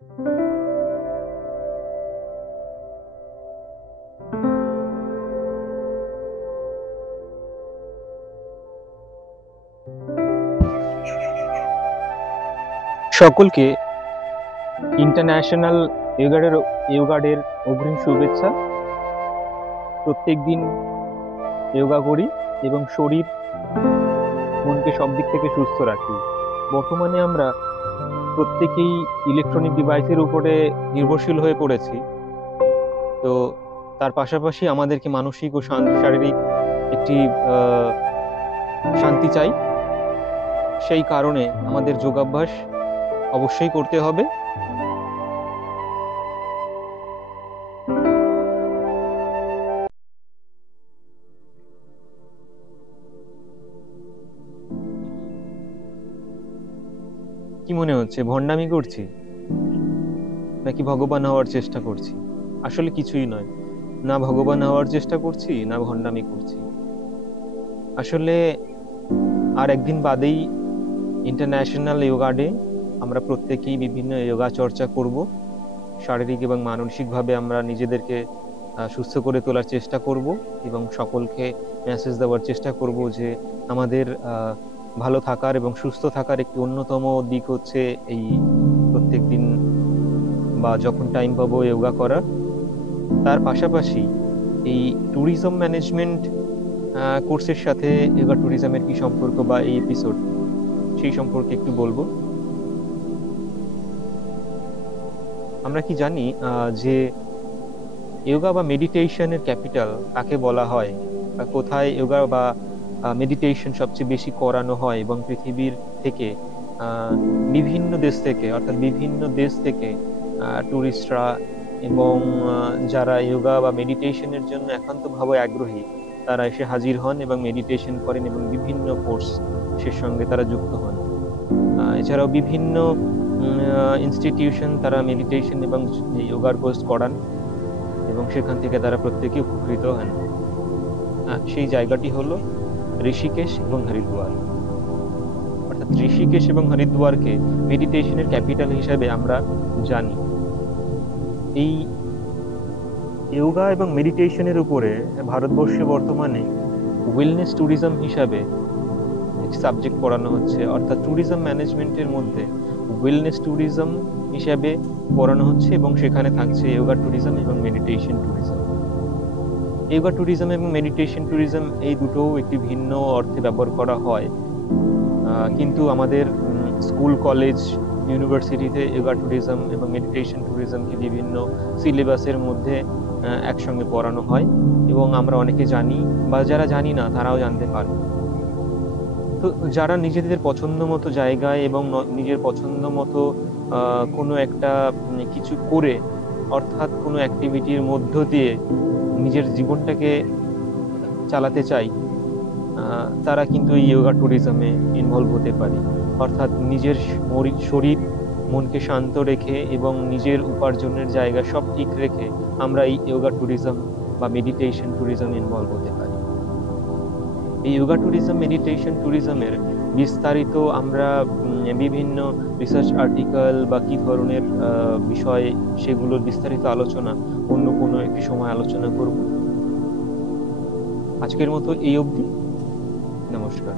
সকলকে ইন্টারন্যাশনাল যোগা ডের অগ্রিম শুভেচ্ছা। প্রত্যেকদিন যোগা করি এবং শরীর মনকে সব দিক থেকে সুস্থ রাখি। বর্তমানে আমরা প্রত্যেকেই ইলেকট্রনিক ডিভাইসের উপরে নির্ভরশীল হয়ে পড়েছি। তো তার পাশাপাশি আমাদেরকে মানসিক ও শারীরিক একটি শান্তি চাই। সেই কারণে আমাদের যোগাভ্যাস অবশ্যই করতে হবে। কি মনে হচ্ছে, ভণ্ডামি করছি নাকি ভগবান হওয়ার চেষ্টা করছি? আসলে কিছুই নয়, না ভগবান হওয়ার চেষ্টা করছি না ভণ্ডামি করছি। আসলে আর একদিন বাদেই ইন্টারন্যাশনাল যোগা ডে। আমরা প্রত্যেকেই বিভিন্ন যোগা চর্চা করব। শারীরিক এবং মানসিকভাবে আমরা নিজেদেরকে সুস্থ করে তোলার চেষ্টা করব এবং সকলকে মেসেজ দেওয়ার চেষ্টা করব যে আমাদের ভালো থাকার এবং সুস্থ থাকার একটি অন্যতম দিক হচ্ছে এই প্রত্যেক দিন বা যখন টাইম পাবো যোগা করার। তার পাশাপাশি এই ট্যুরিজম ম্যানেজমেন্ট কোর্সের সাথে যোগা ট্যুরিজমের কি সম্পর্ক বা এই এপিসোড সেই সম্পর্কে একটু বলবো। আমরা কি জানি যে যোগা বা মেডিটেশনের ক্যাপিটাল কাকে বলা হয়, কোথায় যোগা বা মেডিটেশন সবচেয়ে বেশি করানো হয় এবং পৃথিবীর থেকে বিভিন্ন দেশ থেকে অর্থাৎ বিভিন্ন দেশ থেকে ট্যুরিস্টরা এবং যারা যোগা বা মেডিটেশনের জন্য একান্তভাবে আগ্রহী তারা এসে হাজির হন এবং মেডিটেশন করেন এবং বিভিন্ন কোর্সের সঙ্গে তারা যুক্ত হন। এছাড়াও বিভিন্ন ইনস্টিটিউশন তারা মেডিটেশন এবং যোগার কোর্স করান এবং সেখান থেকে তারা প্রত্যেকে উপকৃত হন। সেই জায়গাটি হলো ঋষিকেশ এবং হরিদ্বার। অর্থাৎ ঋষিকেশ এবং হরিদ্বারকে মেডিটেশনের ক্যাপিটাল হিসেবে আমরা জানি। এই যোগা এবং মেডিটেশনের উপরে ভারতবর্ষে বর্তমানে ওয়েলনেস ট্যুরিজম হিসাবে সাবজেক্ট পড়ানো হচ্ছে, অর্থাৎ ট্যুরিজম ম্যানেজমেন্টের মধ্যে ওয়েলনেস ট্যুরিজম হিসাবে পড়ানো হচ্ছে এবং সেখানে থাকছে যোগা ট্যুরিজম এবং মেডিটেশন ট্যুরিজম। যোগা ট্যুরিজম এবং মেডিটেশন ট্যুরিজম এই দুটো একটি ভিন্ন অর্থে ব্যবহার করা হয়, কিন্তু আমাদের স্কুল কলেজ ইউনিভার্সিটিতে যোগা ট্যুরিজম এবং মেডিটেশন ট্যুরিজমকে বিভিন্ন সিলেবাসের মধ্যে একসঙ্গে পড়ানো হয় এবং আমরা অনেকে জানি বা যারা জানি না তারাও জানতে পারে। তো যারা নিজেদের পছন্দ মতো জায়গায় এবং নিজের পছন্দ মতো কোনো একটা কিছু করে অর্থাৎ কোনো অ্যাক্টিভিটির মধ্য দিয়ে নিজের জীবনটাকে চালাতে চাই, তারা কিন্তু এই যোগা ট্যুরিজমে ইনভলভ হতে পারে। অর্থাৎ নিজের শরীর মনকে শান্ত রেখে এবং নিজের উপার্জনের জায়গা সব ঠিক রেখে আমরা এই যোগা ট্যুরিজম বা মেডিটেশন ট্যুরিজম ইনভলভ হতে পারি। এই যোগা ট্যুরিজম মেডিটেশন ট্যুরিজমের বিস্তারিত আমরা বিভিন্ন রিসার্চ আর্টিকেল বা কি ধরনের বিষয় সেগুলোর বিস্তারিত আলোচনা অন্য কোনো একটি সময় আলোচনা করব। আজকের মতো এই অবধি। নমস্কার।